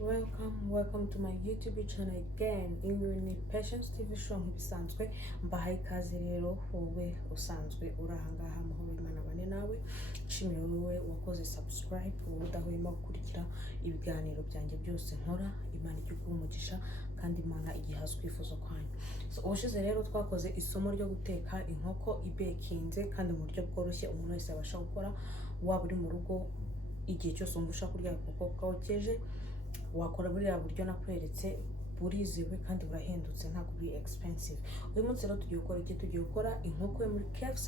Welcome to my YouTube channel again. Ingwini Patience TV show nk'ibisanzwe mbahaye ikaze rero wowe usanzwe urahangaha muho Imana bane nawe nshimira wowe wakoze subscribe wowe udahwema gukurikira ibiganiro byanjye byose nkora Imana igihugu umugisha kandi Imana igihazwe ifuzo kwanyu. So ubushize rero twakoze isomo ryo guteka inkoko ibekinze kandi mu buryo bworoshye umuntu wese abasha gukora waba uri mu rugo igihe cyose umbusha kurya inkoko kokeje wakora buriya buryo nakweretse buriziwe kandi burahendutse nta kuri expensive. Uyu munsi rero tugiye gukora iki? Tugiye gukora inkoko yo muri KFC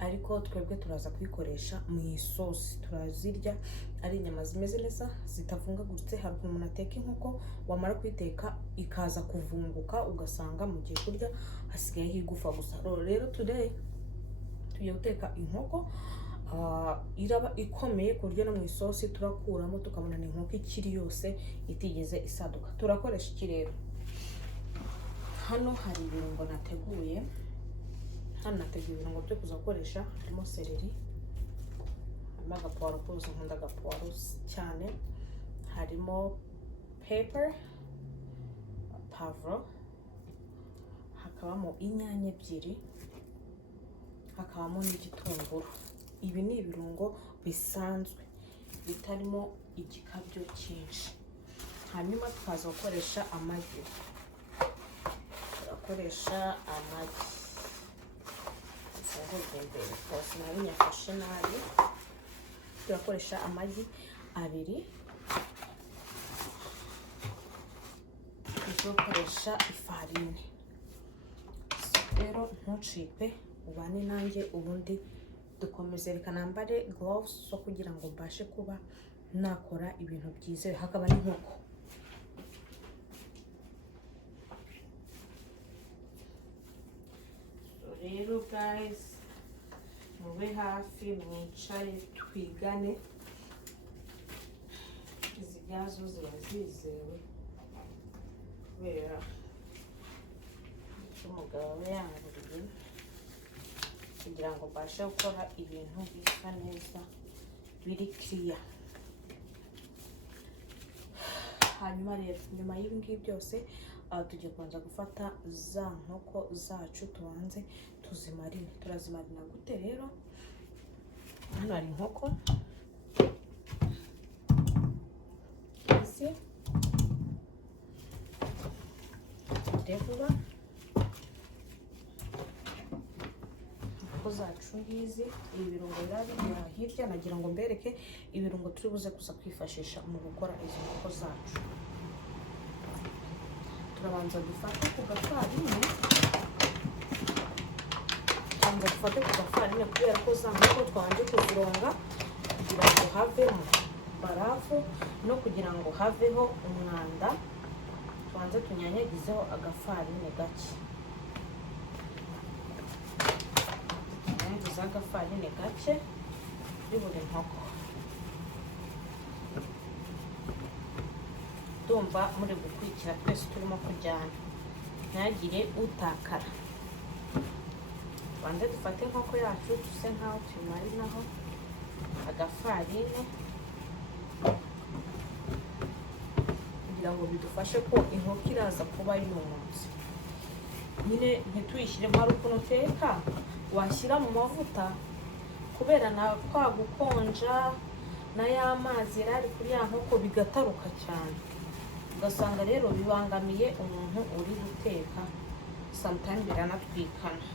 ariko twebwe turaza kwikoresha mu isosi. Turazirya ari inyama zimeze neza zitafungaguritse. Hari umuntu ateka inkoko wamara kwiteka ikaza kuvunguka ugasanga mu gihe kurya hasigaye higufa gusa. Rero today tugiye guteka inkoko iraba ikomeye ku buryo no mu isosi turakuramo tukabona ni inkoko ikiri yose itigeze isaduka. Turakoresha iki rero? Hano hari ibirungo nateguye. Hano nateguye ibirungo byo kuzakoresha. Harimo seleri, harimo agapuwaro kose, nkunda agapuwaro cyane, harimo pepper, pavro, hakabamo inyanya ebyiri, hakabamo n'igitunguru. Ibi ni ibirungo bisanzwe bitarimo igikabyo cyinshi. Hanyuma tukaza gukoresha amagi. Turakoresha amagi. Imbere kose nari nyafashe nabi. Turakoresha amagi abiri. Turakoresha ifarini. Rero ntucikwe ubane nanjye ubundi dukomeze. Reka nambare gloves so kugira ngo mbashe kuba nakora ibintu byizewe. Hakaba n'inkoko. So rero guys, mube hafi mwicare twigane. Izi byazo ziba zizewe kubera umugabo we yanguriye kugira ngo mbashe gukora ibintu bisa neza biri clear. Hanyuma rero nyuma y'ibi ngibi byose tugiye kubanza gufata za nkoko zacu tubanze tuzimarine. Turazimarina gute rero? Hano hari inkoko izi vuba zacu ngizi. Ibi birungo birabira hirya nagira ngo mbereke ibirungo turi buze kuza kwifashisha mu gukora izo nkoko zacu. Turabanza dufate ku gafarine. Kubera ko za nkoko twanje kuzironga kugira ngo havemo barafu no kugira ngo haveho umwanda tubanze tunyanyagizeho agafarine gake. Agafarine gake kuri buri nkoko. Ndumva muri gukurikira twese turimo kujyana ntagire utakara. Banze dufate inkoko yacu tuse nkaho tuyimarinaho agafarine kugira ngo bidufashe ko inkoko iraza kuba yumutse. Nyine ntituyishyiremo ari ukuntu uteka washyira mu mavuta kubera na kwa gukonja na ya mazi yari kuri ya nkoko bigataruka cyane, ugasanga rero bibangamiye umuntu uri guteka. Sometimes biranatwikana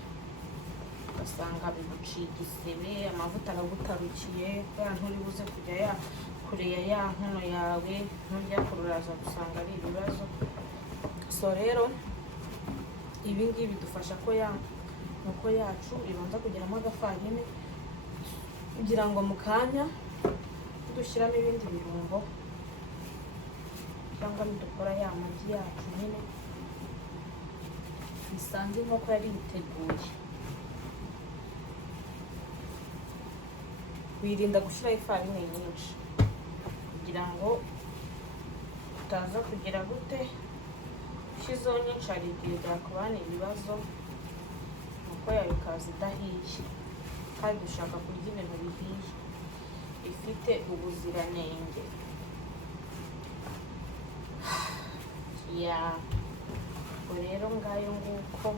ugasanga biguciye igisebe, amavuta aragutarukiye, ya nturi buze kujya kure ya nkono yawe ntujya kururaza gusanga ari ibibazo. So rero ibi ngibi bidufasha ko ya nkoko yacu ibanza kugeramo agafarine kugira ngo mu kanya dushyiramo ibindi birungo cyangwa dukora ya magi yacu nyine bisanzwe inkoko yari yiteguye. Wirinda gushyiraho ifarine nyinshi kugira ngo utaza kugira gute ushyizeho nyinshi hari igihe byakubana ibibazo nuko yawe ikaza idahiye. Kandi dushaka kurya ibintu bihiye bifite ubuziranenge. ya rero ngayo nguko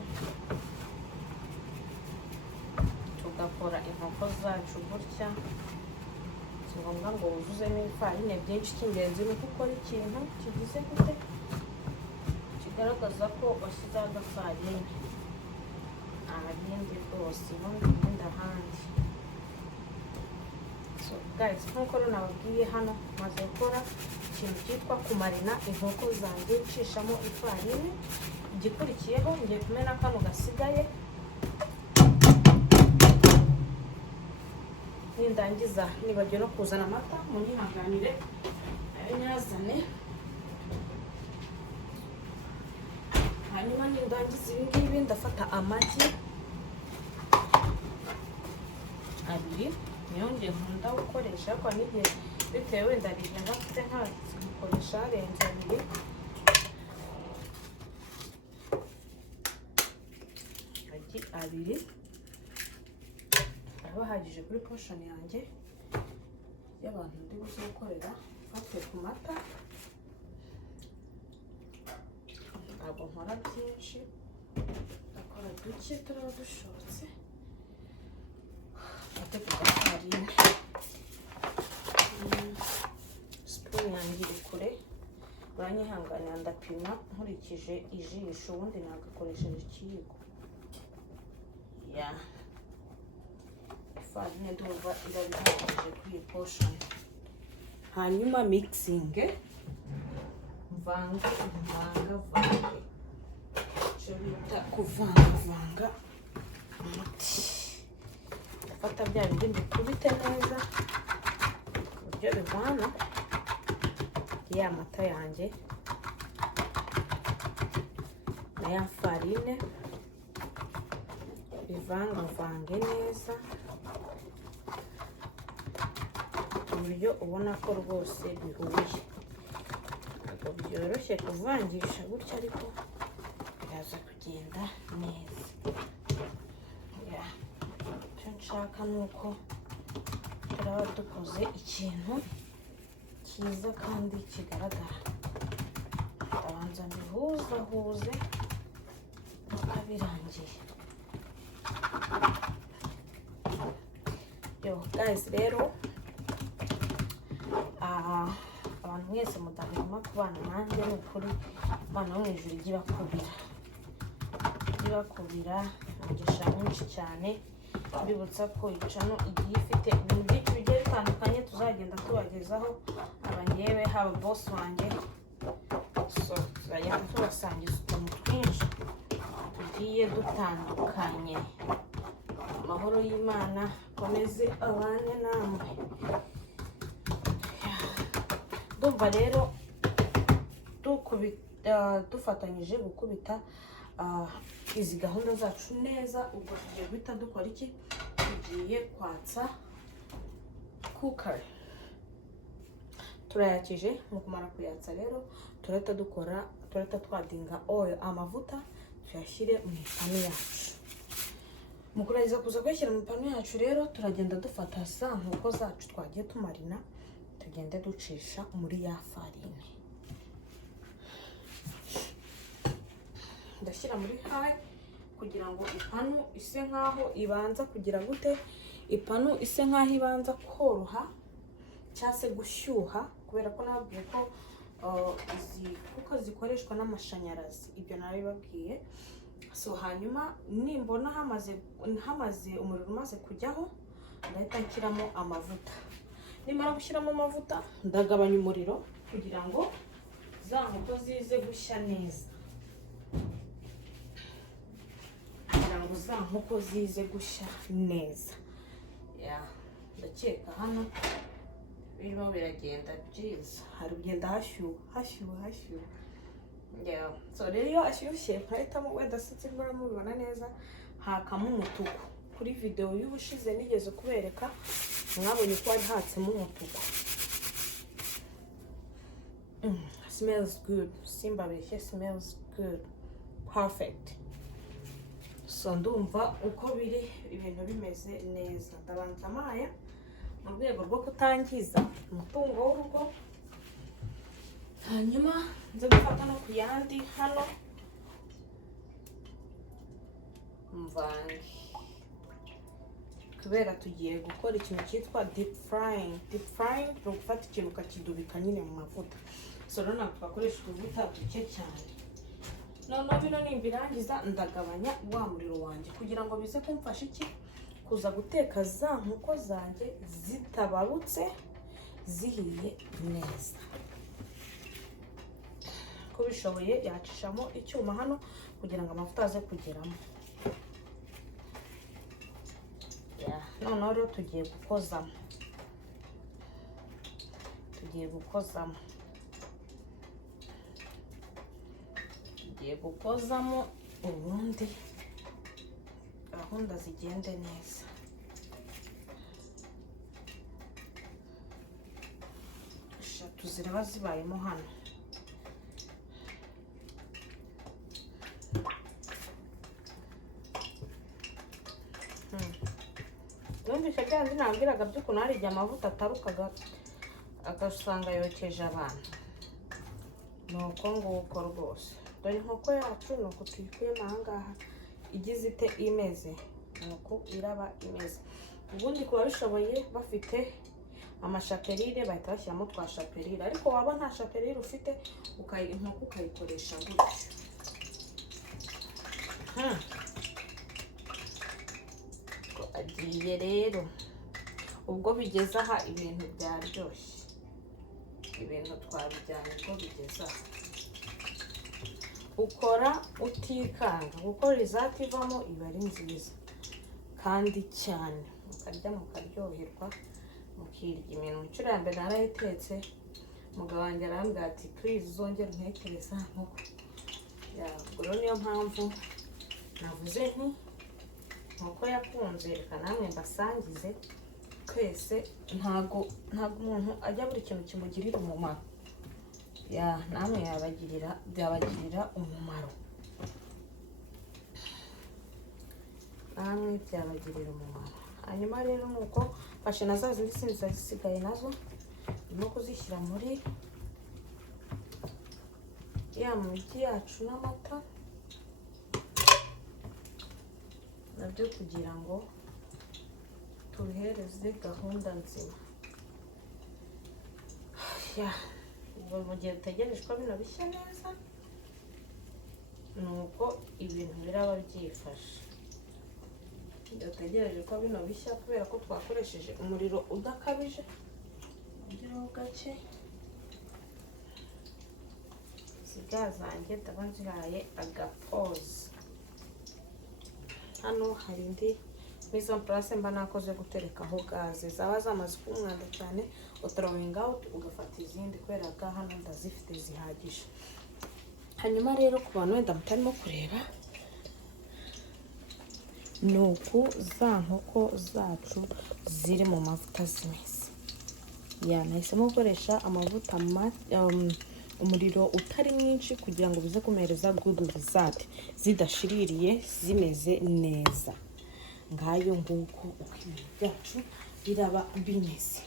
tugakora inkoko zacu gutya. Si ngombwa ngo wuzuzemo ifarine byinshi, cy'ingenzi ni uko ukora ikintu kigize gute kigaragaza ko washyizeho agafarine, ahandi rwose ubundi ahandi. So guys, nk'uko rero nababwiye hano maze gukora ikintu cyitwa kumarina inkoko zanjye nshishamo ifarine. Igikurikiyeho ngiye kumena kano gasigaye, nindangiza nibagiwe no kuzana amata munyihanganire ayo nyazane. Hanyuma nindangiza ibi ngibi ndafata amagi abiri, niyo ngiye nkunda gukoresha, ariko n'igihe bitewe wenda n'igihe ndafite ntagukoresha arenze abiri. Amagi abiri aba ahagije kuri portion yanjye y'abantu ndi buze gukorera. Mfatiye ku mata, ntabwo nkora byinshi, ndakora duke turaba dushobotse. Mfate ku gafarine, spoon yanjye iri kure, uranyihanganira ndapima nkurikije ijisho, ubundi nagakoresheje ikiyiko. Ya ifarine ndumva irabihagije kuri iyi portion. Hanyuma mixing, mvange icyo bita kuvanga umuti. Ndafata bya bindi mbikubite neza ku buryo bivana ya mata yanjye na ya farine, bivangavange neza ku buryo ubona ko rwose bihuye. Ntabwo byoroshye kuvangisha gutya, ariko biraza kugenda neza. Icyo nshaka ni uko turaba dukoze ikintu cyiza kandi kigaragara. Ndabanza mbihuzahuze mpaka birangiye. Yo guys, rero abantu mwese mudahwema kubana nanjye, ni ukuri Imana yo mu ijuru ijya ibakubira umugisha mwinshi cyane. Mbibutsa ko icano igiye ifite ibintu byinshi bigiye bitandukanye tuzagenda tubagezaho, aba njyewe haba boss wanjye. So tuzagenda tubasangiza utuntu twinshi tugiye dutandukanye. Amahoro y'Imana komeze abane namwe. Ndumva rero dufatanyije gukubita izi gahunda zacu neza. Ubwo tugiye guhita dukora iki? Tugiye kwatsa cooker. Turayakije. Mu kumara kuyatsa rero turahita twadinga oil, amavuta, tuyashyire mu ipanu yacu. Mu kurangiza kuza kuyashyira mu ipanu yacu rero turagenda dufata za nkoko zacu twagiye tumarina, tugende ducisha muri ya farine. Ndashyira muri high kugira ngo ipanu ise nkaho ibanza kugira gute, ipanu ise nkaho ibanza koroha cyangwa se gushyuha, kubera ko nababwiye ko kuko zikoreshwa n'amashanyarazi, ibyo nabibabwiye. So hanyuma nimbona hamaze umuriro umaze kujyaho, ndahita nshyiramo amavuta. Nimara gushyiramo amavuta ndagabanya umuriro kugira ngo za nkoko zize gushya neza. Ndakeka hano birimo biragenda byiza, hari ugenda hashyuha. So rero iyo ashyushye nkahitamo wenda sinzi niba mubibona neza, hakamo umutuku. Kuri video y'ubushize nigeze kubereka, mwabonye ko hari hatsemo umutuku. Smells good, simbabeshye, smells good, perfect. So ndumva uko biri ibintu bimeze neza. Ndabanza amaya mu rwego rwo kutangiza umutungo w'urugo, hanyuma nze gufata no ku yandi hano mvange, kubera tugiye gukora ikintu cyitwa deep frying. Deep frying ni ugufata ikintu ukakidubika nyine mu mavuta, so rero ntabwo twakoresha utuvuta duke cyane. Noneho bino nimbirangiza ndagabanya wa muriro wanjye kugira ngo bize kumfasha iki, kuza guteka za nkoko zanjye zitabarutse zihiye neza. Ko bishoboye yacishamo icyuma hano kugira ngo amavuta aze kugeramo. Noneho rero tugiye gukozamo ubundi gahunda zigende neza. Eshatu ziraba zibayemo hano. Numvise byanze nabwiraga by'ukuntu hari igihe amavuta atarukaga agasanga yokeje abantu. Nuko nguko rwose. Dore inkoko yacu nuko tuyikuyemo ahangaha igize ite imeze, nuko iraba imeze. Ubundi kuba bishoboye bafite amashaperire bahita bashyiramo twa shaperire, ariko waba nta shaperire ufite inkoko ukayikoresha gutyo. Agiye rero ubwo bigeze aha ibintu byaryoshye, ibintu twabijyanye ubwo bigeze aha. Ukora utikanga kuko result ivamo iba ari nziza kandi cyane, mukarya mukaryoherwa mukirya iminwa. Inshuro ya mbere narayitetse umugabo wanjye arambwira ati please uzongere untekereza nk'uko. Ubwo niyo mpamvu navuze nti nk'uko yakunze reka namwe mbasangize twese. Ntago umuntu ajya buri kintu kimugirira umumaro, namwe byabagirira umumaro, namwe byabagirira umumaro. Hanyuma rero nuko fashe na za zindi sinzi zisigaye nazo no kuzishyira muri ya magi yacu n'amata, nabyo kugira ngo tubihereze gahunda nzima. Ubwo mu gihe utegereje ko bino bishya neza, nuko ibintu biraba byifashe. Dutegereje ko bino bishya kubera ko twakoresheje umuriro udakabije, ugiraho gake. Ziga zanjye ndaba nzihaye agapoze. Hano hari indi mise en place mba nakoze guterekaho gaze, zaba zamaze kumwanda cyane throwing out ugafata izindi, kubera ko hano ndazifite zihagije. Hanyuma rero ku bantu wenda mutarimo kureba, nuku za nkoko zacu ziri mu mavuta zimeze. Nahisemo gukoresha amavuta umuriro utari mwinshi kugira ngo bize kumereza good result, zidashiririye zimeze neza. Ngayo nguko uko ibintu byacu biraba bimeze.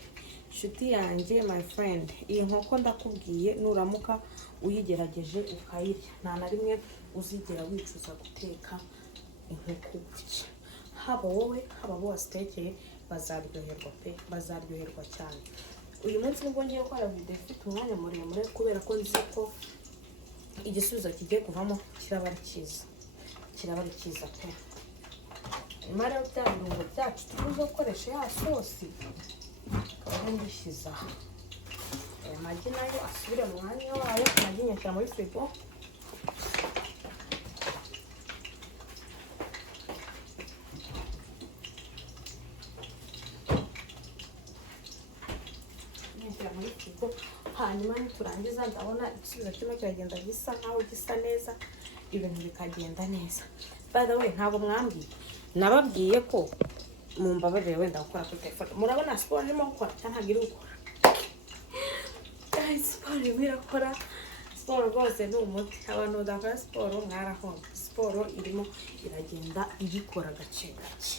Nshuti yanjye, my friend, iyi nkoko ndakubwiye nuramuka uyigerageje ukayirya, nta na rimwe uzigera wicuza guteka inkoko gutya. Haba wowe haba bo wasitekeye bazaryoherwa pe, bazaryoherwa cyane. Uyu munsi nibwo ngiye gukora video ifite umwanya muremure kubera ko nzi ko igisubizo kigiye kuvamo kiraba ari cyiza pe. Imara yo bya birungo byacu tuzo gukoresha ya sosi kandi ndishyize aha. Amagi nayo asubire mu mwanya wayo, amagi nyashyira muri firigo. Hanyuma niturangiza ndabona igisubizo kirimo kiragenda gisa naho gisa neza, ibintu bikagenda neza. By the way, ntabwo mwambwiye, nababwiye ko mumbabarire wenda gukora kuri telefone. Murabona siporo irimo gukora cyangwa ntabwo iri gukora? Guys, siporo irimo irakora. Siporo rwose ni umuti. Abantu badakora siporo mwarahombe. Siporo irimo iragenda ibikora gake gake.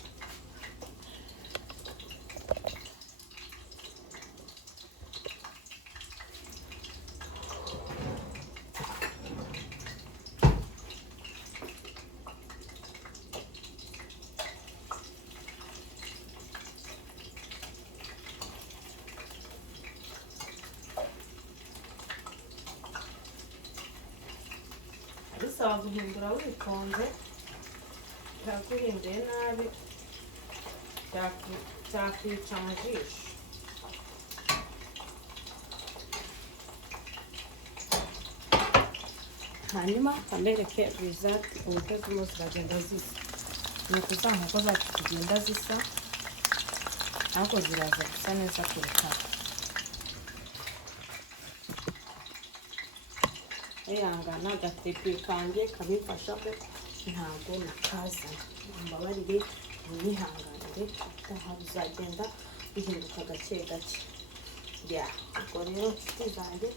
bigusaba guhindura witonze, byakuhinduye nabi byakwica mu jisho. hanyuma kambereke result uburyo zimwe ziragenda zisa. Ni uko za nkoko zacu zigenda zisa, ariko ziraza gusa neza kurutaho. Eyangana agatepi kanjye kabifasha ko ntabwo nakazana. Mbabarire munyihanganire, utaha bizagenda bihinduka gake gake. Ubwo rero nshuti zanjye,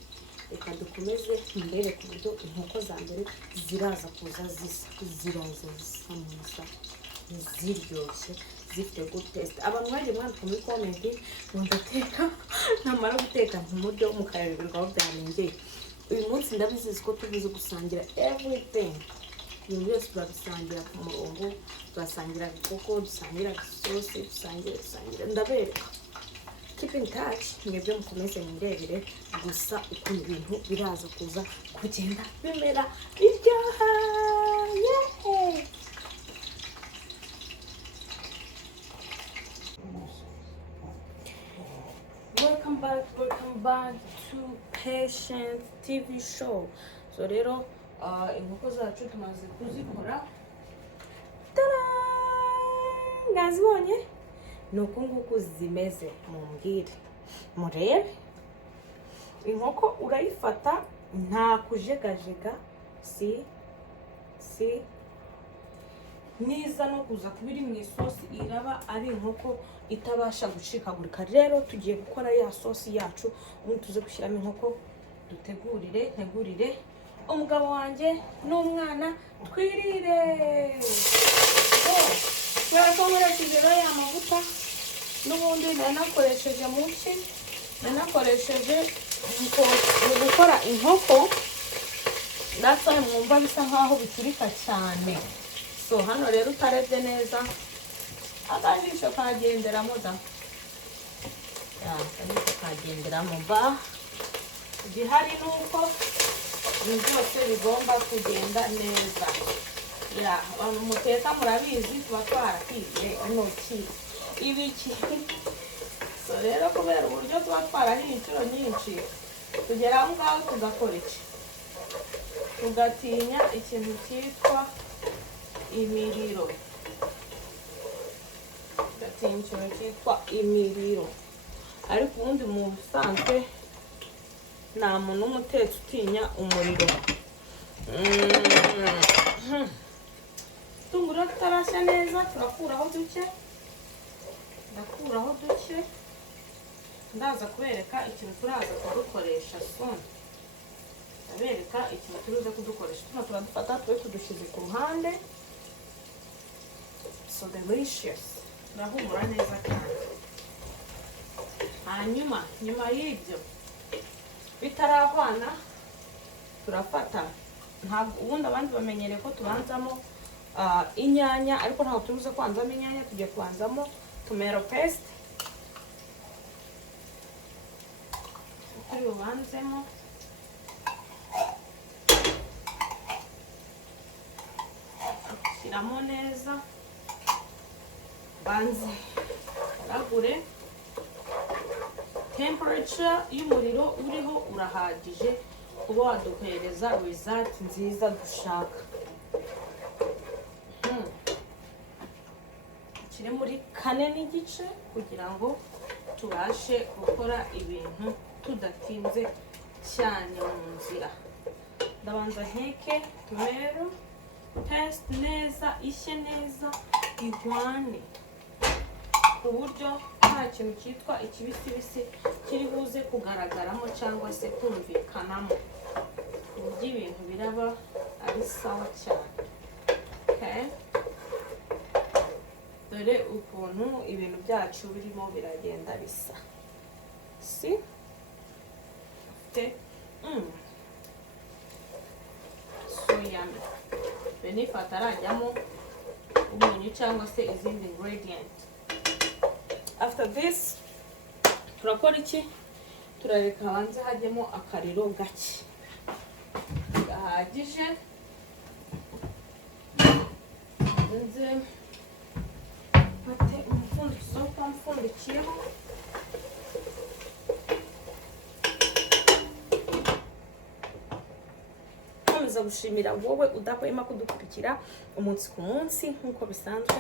reka dukomeze mbere ku buryo inkoko za mbere ziraza kuza ziraza zisa neza, ziryoshye, zifite good taste. Abantu bagiye mwandika muri comment ngo ndateka, namara guteka ntimuryo mukayoberwa aho byarengeye. Uyu munsi ndabizi ko tubizi gusangira everything. Ibintu byose turabisangira ku murongo, turasangira inkoko, dusangira isosi, dusangira ndabereka. Keep in touch, mwebwe mukomeze murebere gusa ukuntu ibintu biraza kuza kugenda bimera biryoha. Welcome back to Patient TV show. So rero inkoko zacu tumaze kuzikora. Tada! Ngazibonye? Nuko nguko zimeze, mumbwire. Murebe. Inkoko urayifata nta kujegajega, si niza no kuza kubiri mu isosi iraba ari inkoko itabasha gucikagurika. Rero tugiye gukora ya sosi yacu, umuntu tuze gushyiramo inkoko, ntegurire umugabo wanjye n'umwana twirire. Kubera ko nkoresheje rero ya mavuta n'ubundi nanakoresheje muki, nanakoresheje mu gukora inkoko, that's why mwumva bisa nkaho biturika cyane. So hano rero utarebye neza akajisho kagenderamo da, akajisho kagenderamo ba. Igihari nuko ibintu byose bigomba kugenda neza. Abantu muteka murabizi tuba twarahiye intoki ibiki. So rero kubera uburyo tuba twarahiye inshuro nyinshi, tugera aho ngaho tugakora iki, tugatinya ikintu cyitwa imiriro. Tugatinya ikintu cyitwa imiriro. Ariko ubundi mu busanzwe nta muntu umutetsi utinya umuriro. Tungura tutarashya neza, turakuraho duke, ndakuraho duke. Ndaza kubereka ikintu turaza kudukoresha soon. Ndabereka ikintu turuze kudukoresha. Tuno turadufata tube tudushyize ku ruhande. So delicious. Turahumura neza cyane. Hanyuma nyuma y'ibyo bitarahwana, turafata, ntabwo ubundi abandi bamenyereye ko tubanzamo inyanya, ariko ntabwo turuze kwanzamo inyanya, tugiye kubanzamo tomato paste. Turi bubanzemo shyiramo neza, banze ragure. Temperature y'umuriro uriho urahagije kuba waduhereza result nziza dushaka. Kiri muri 4 n'igice kugira ngo tubashe gukora ibintu tudatinze cyane mu nzira. Ndabanza nkeke tomato paste neza, ishye neza, ihwane ku buryo nta kintu cyitwa ikibisibisi kiri buze kugaragaramo cyangwa se kumvikanamo, ku buryo ibintu biraba ari sawa cyane. Okay? Dore ukuntu ibintu byacu birimo biragenda bisa. Si? So yummy. Benifata arajyamo umunyu cyangwa se izindi ingredient. After this, turakora iki? Turareka hanze hajyemo akariro gake gahagije nze mfate umupfundikizo mpfundikiyeho. Nkomeza gushimira wowe udahwema kudukurikira umunsi ku munsi nk'uko bisanzwe,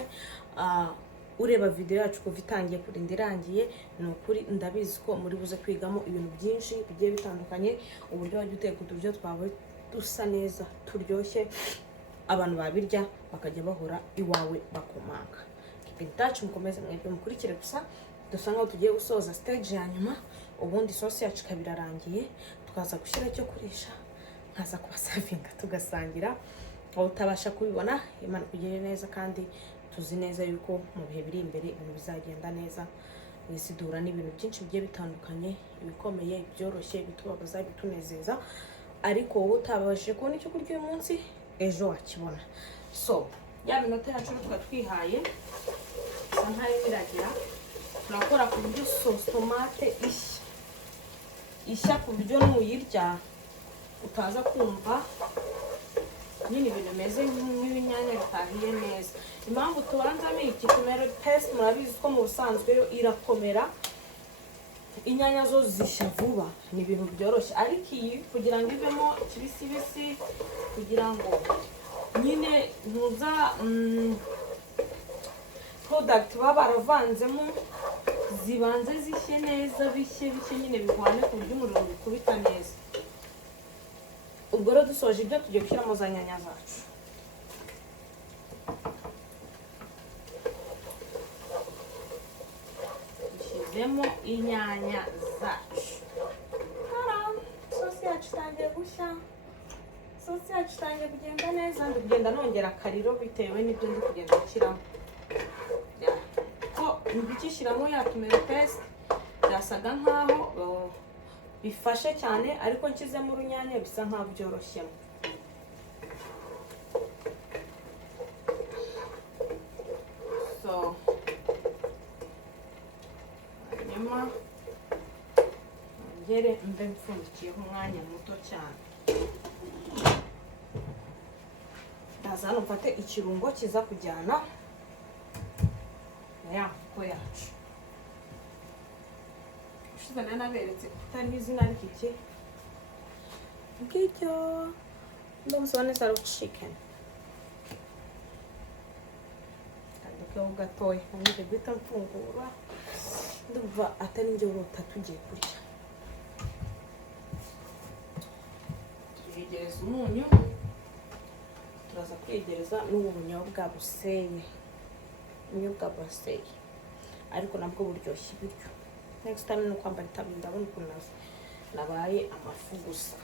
ureba video yacu kuva itangiye kurinda irangiye. Ni ukuri ndabizi ko muri buze kwigamo ibintu byinshi bigiye bitandukanye, uburyo wajya uteka uturyo twawe dusa neza turyoshye, abantu babirya bakajya bahora iwawe bakomanga. Keep in touch, mukomeze mwebwe mukurikire gusa. Dusa nkaho tugiye gusoza stage ya nyuma, ubundi sosi yacu ikabirarangiye, tukaza gushyira icyo kurisha, nkaza kubasavinga tugasangira. Aho utabasha kubibona, Imana kugire neza, kandi tuzi neza yuko mu bihe biri imbere ibintu bizagenda neza. Mwisi duhura n'ibintu byinshi bigiye bitandukanye, ibikomeye, ibyoroshye, bitubabaza, bitunezeza, ariko wowe utabashije kubona icyo kurya uyu munsi, ejo wakibona. So ya minota yacu twa twihaye isa nkayo iragira, turakora ku buryo sauce tomate ishya ku buryo nuyirya utaza kumva nyine ibintu bimeze nk'ibinyanya bitahiye neza. Impamvu tubanzamo iki tomato paste, murabizi ko mu busanzwe yo irakomera, inyanya zo zishya vuba, ni ibintu byoroshye. Ariko iyi kugira ngo ivemo kibisi kugira ngo nyine ntuza product baba baravanzemo zibanze zishye neza, bishye nyine bihwane ku buryo umuriro bikubita neza. Ubwo rero dusoje ibyo tugiye gushyiramo za nyanya zacu. Dushyizemo inyanya zacu. Sosi yacu itangiye gushya, sosi yacu itangiye kugenda neza. Ndi kugenda nongera akariro bitewe n'ibyo ndi kugenda nshyiramo. Ko mbikishyiramo ya tomato paste byasaga nkaho bifashe cyane, ariko nshyizemo urunyanya bisa nkaho byoroshyemo. So hanyuma ngere mbe mpfundikiyeho umwanya muto cyane. Ndaza hano mfate ikirungo kiza kujyana na ya nkoko yacu. Ushize naberetse utari izina ry'iki ngicyo, ndomusobaneza ro chicken. Kandekeho gatoya ngiye guhita mfungura, ndumva atari njye urota tugiye kurya. Tuyegereza umunyu, turaza kwegereza n'ubu bunyobwa buseye, ubunyobwa buseye, ariko nabwo buryoshye ibiryo. Next time no kwambara itabi, ndabona ukuntu nabaye amafu gusa.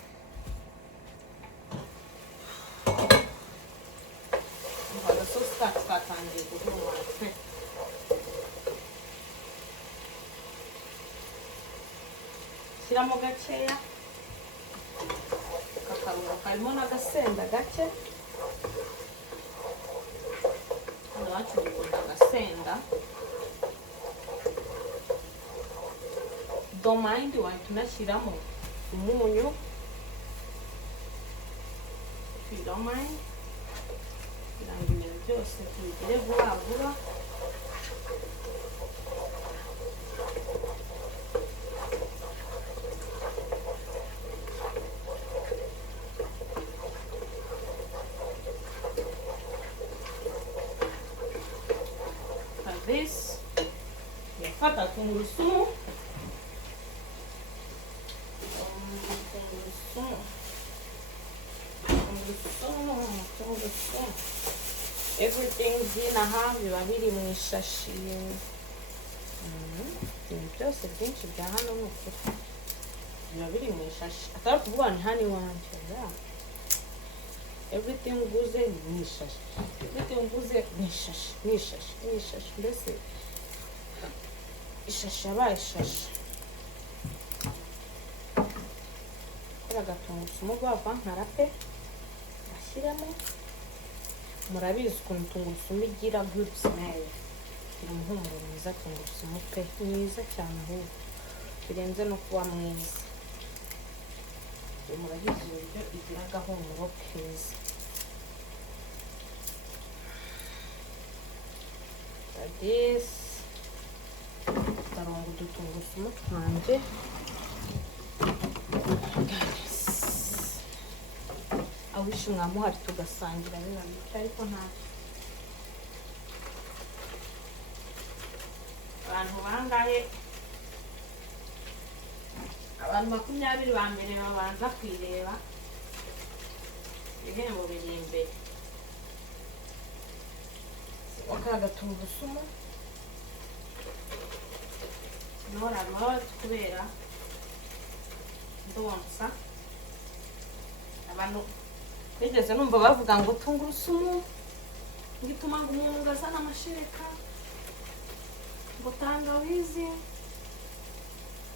Mbona sosi katangiye guhumura pe. Shyiramo gakeya, kakarungo karimo n'agasenda gake. Hano wacu dukunda agasenda. Don't mind, wahita unashyiramo umunyu. If you don't mind, kugira ngo ibintu byose tubigire vuba vuba. Like this. Fata tungurusumu. Everything zinaha biba biri mu ishashi. Ibintu byose byinshi bya hano ni ukuri biba biri mu ishashi, atari kuvuga ni hano iwanjye. Everything uguze ni mu ishashi, everything uguze ni ishashi, mbese ishashi yabaye ishashi. Kora gatungurusumu rwava nkarape bashyiramo. Murabizi ukuntu tungurusumu igira good smell, igira umuhumuro mwiza. Tungurusumu pe mwiza cyane, ahubwo birenze no kuba mwiza. Murabizi uburyo igira agahumuro keza. this tarongo udutungurusumu twanjye awishi mwamuhari tugasangira biba bike ariko nta abantu bangahe abantu 20 ba mbere babanza kwireba ibihembo biri imbere wakaga tungurusumu nora kubera ndonsa abantu bigeze numva bavuga ngo tungurusumu ngituma ngo umuntu ngazana amashereka ngo tangawizi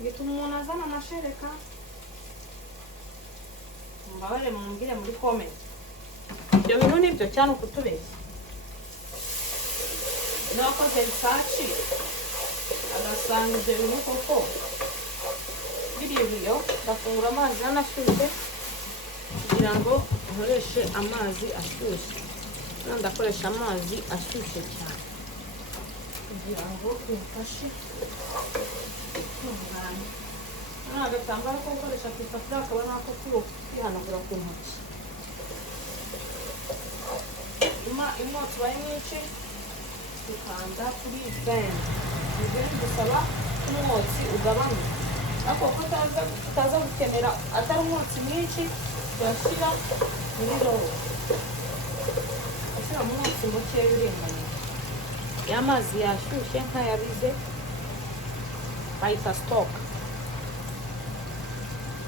ngituma umuntu azana amashereka mbabare mumbwire muri comment ibyo bintu nibyo cyane ukutubeshya nakoze research agasanga ibyo bintu koko biriyo ndafungura amazi yanashyushye kugira ngo nkoreshe amazi ashyushye ndakoresha amazi ashyushye cyane kugira ngo bimfashe gutunganya agatambaro ko gukoresha ku isafuriya akaba nako kwihanagura ku ntoki imyotsi ibaye myinshi dukanda kuri veni dusaba umwotsi ugabanuka ariko ko utaza gukenera atari umwotsi mwinshi turashyira muri robo ashyira mu mwotsi mukeya uringaniye y'amazi yashyushye nkayabize bayita stock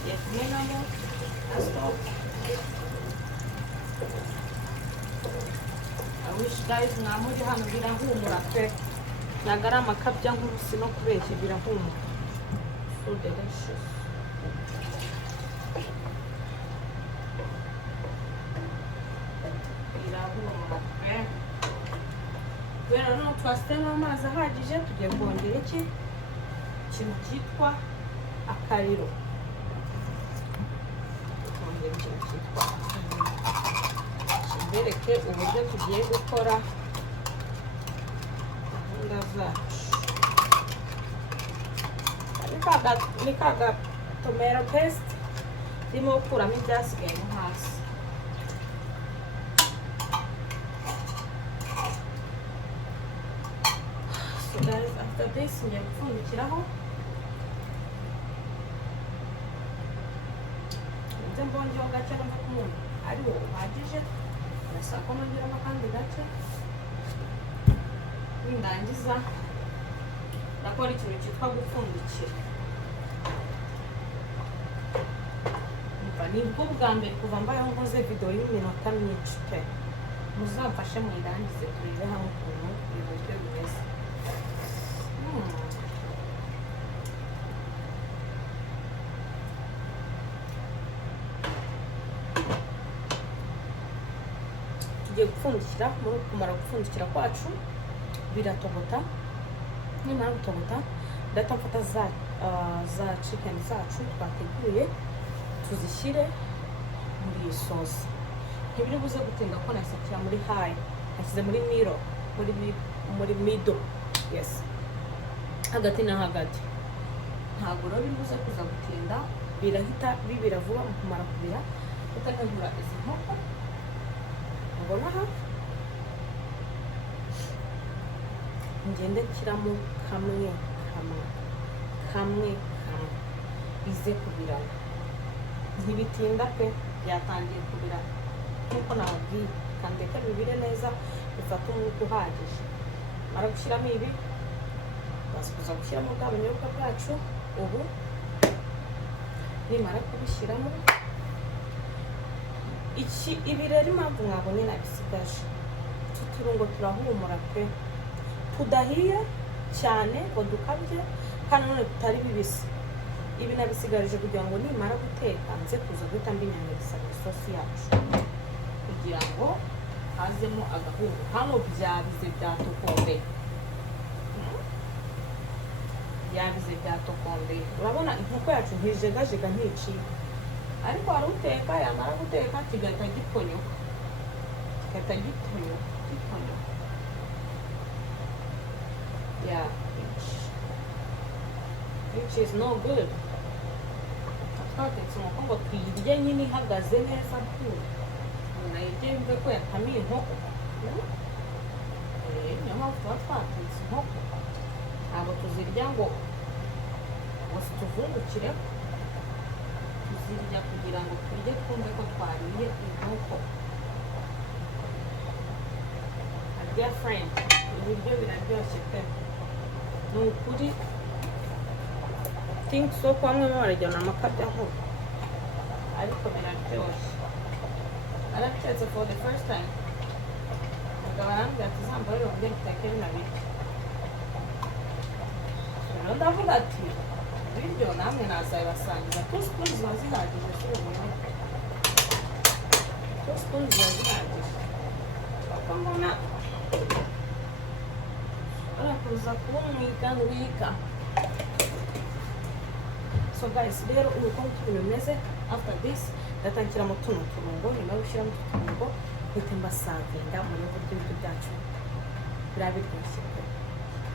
yemenamo na stock I wish guys mwamuri hano birahumura pe nagara amakabya nk'ubusi no kubeshya birahumura so delicious birahumura pe rero twasitemo amazi ahagije tugiye kongera ikintu cyitwa akariro kongera ikintu cyitwa bereke uburyo tugiye gukora gahunda zacu ni kaga tomato paste ndimo gukuramo ibyasigaye mo hasi so guys after this ngiye gupfundikiraho ndetse mbongeho gake numva ko umuntu ari wo uhagije nasako nongeramo akandi gake nindangiza ndakora ikintu cyitwa gupfundikira nibwo bwa mbere kuva mbayeho nkoze video y'iminota myinshi pe muzamfashe muyirangize turebe hamwe ukuntu ibiryo bimeze tugiye gupfundikira muri kumara gupfundikira kwacu biratogota nimara gutogota ndahita mfata za chicken zacu twateguye tuzishyire muri iyi sosi ntibiri buze gutinda ko nasakira muri high nashyize muri muri middle yes hagati na hagati ntabwo rero biri buze kuza gutinda birahita bibira vuba mu kumara kubira utanagura izi nkoko ubona aha ngende nshyiramo kamwe bize kubirana ntibitinda pe byatangiye kubira nkuko nababwiye kandi reka bibire neza bifata umwuka uhagije mara gushyiramo ibi basukuza gushyiramo bwa bunyobwa bwacu ubu nimara kubishyiramo ibi rero impamvu mwabonye nabisigaje tuturungo turahumura pe tudahiye cyane ngo dukabye kandi none tutari bibisi ibi nabisigarije kugira ngo nimara guteka nze kuza guhita mbinyaniriza mu isosi yacu kugira ngo hazemo agahungu hano byabize byatokombeye urabona inkoko yacu ntijegajega nticiye ariko hari uteka yamara guteka kigahita giponyoka Yeah, which is no good. Twatetse inkoko ngo tuyirye nyine ihagaze neza nayirye yumve ko yatamiye inkoko. Niyo mpamvu tuba twatetse inkoko, ntabwo tuzirya ngo zituvungukireho, tuzirya kugira ngo turye twumve ko twariye inkoko. Dear friend, ibiryo biraryoshye pe, ni ukuri. Think so ko bamwe barajyana amakabya nkuru, ariko biraryoshye. Naratetse for the first time, umugabo arambwira ati zambara wongere uteke bino biryo. Rero ndavuga ati ibiryo namwe nazabibasangiza. 2 spoons ziba zihagije, si ubumwe 2 spoons ziba zihagije, kuko mbona urakuza kuwumwika nwika. So guys, rero uko ibintu bimeze. After this ndatangira mu tuno turungo, nyuma yo gushyiramo uturungo mpite mbasavinga mu buryo bw'ibiryo byacu. Birabiryoshye pe,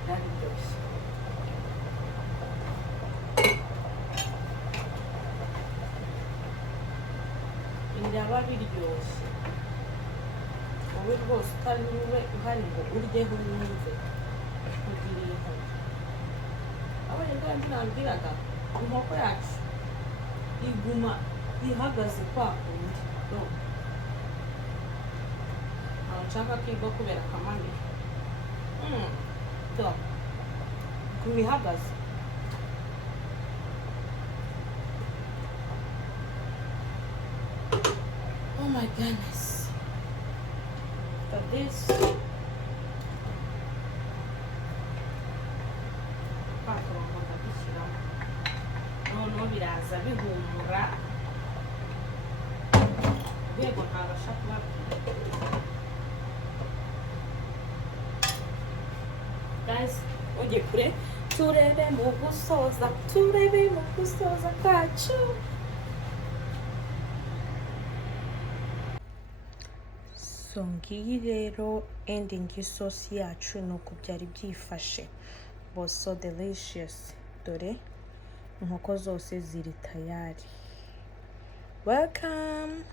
birabiryoshye. Biraba biryoshye, wowe rwose utari ube uhari ngo uryeho wumve ugiriyeho. Abonye bwa nabwiraga inkoko yacu iguma ihagaze kwa kundi, ntabwo nshaka ko igwa kubera akamani. Iguma ihagaze. Oh my goodness. But this pakurongo ndabishyiramo noneho biraza bihumura rwego ntabasha kubabwira. Guys, ujye kure turebe mu gusoza kwacu. So ngiyi rero ending y'isosi yacu nuko byari byifashe. Was so delicious. Dore inkoko zose ziri tayari. Welcome.